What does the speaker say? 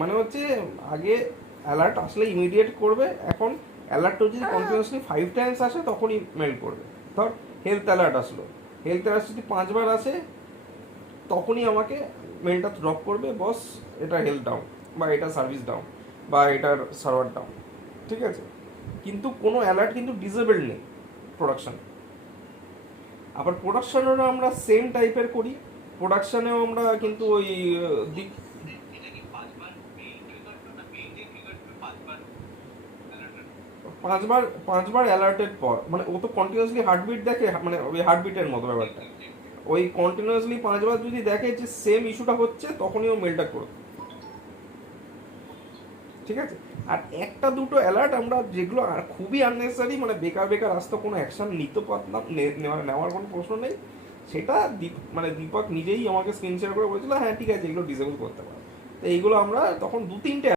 মানে হচ্ছে আগে অ্যালার্ট আসলে ইমিডিয়েট করবে, এখন অ্যালার্টটা যদি কন্টিনিউয়াসলি 5 টাইমস আসে তখনই মেল করবে। ধর হেলথ অ্যালার্ট আসলো, হেলথ অ্যালার্ট যদি 5বার আসে তখনই আমাকে মেলটা ড্রপ করবে, বস এটা হেলথ ডাউন, বা এটা সার্ভিস ডাউন, বা এটার সার্ভার ডাউন। ঠিক আছে, কিন্তু কোনো অ্যালার্ট কিন্তু ডিসেবল নেই প্রোডাকশন। আবার প্রোডাকশনেরও আমরা সেম টাইপের করি, প্রোডাকশনেও আমরা কিন্তু ওই দিক 5বার অ্যালার্টের পর, মানে ও তো কন্টিনিউয়াসলি হার্টবিট দেখে, মানে ওই হার্টবিটের মতো ব্যাপারটা। ওই কন্টিনিউয়াসলি 5বার যদি দেখে যে সেম ইস্যুটা হচ্ছে, তখনই ও মেলটা করবে। ঠিক আছে, আর একটা দুটো অ্যালার্ট আমরা যেগুলো আর খুবই আননেসেসারি, মানে বেকার বেকার আসতো, কোনো অ্যাকশন নিতে পারতাম, নেওয়ার কোনো প্রশ্ন নেই, সেটা মানে দীপক নিজেই আমাকে স্ক্রিন শেয়ার করে বলেছিল হ্যাঁ ঠিক আছে এগুলো ডিসেবল করতে পারো। তো এইগুলো আমরা তখন 2-3টে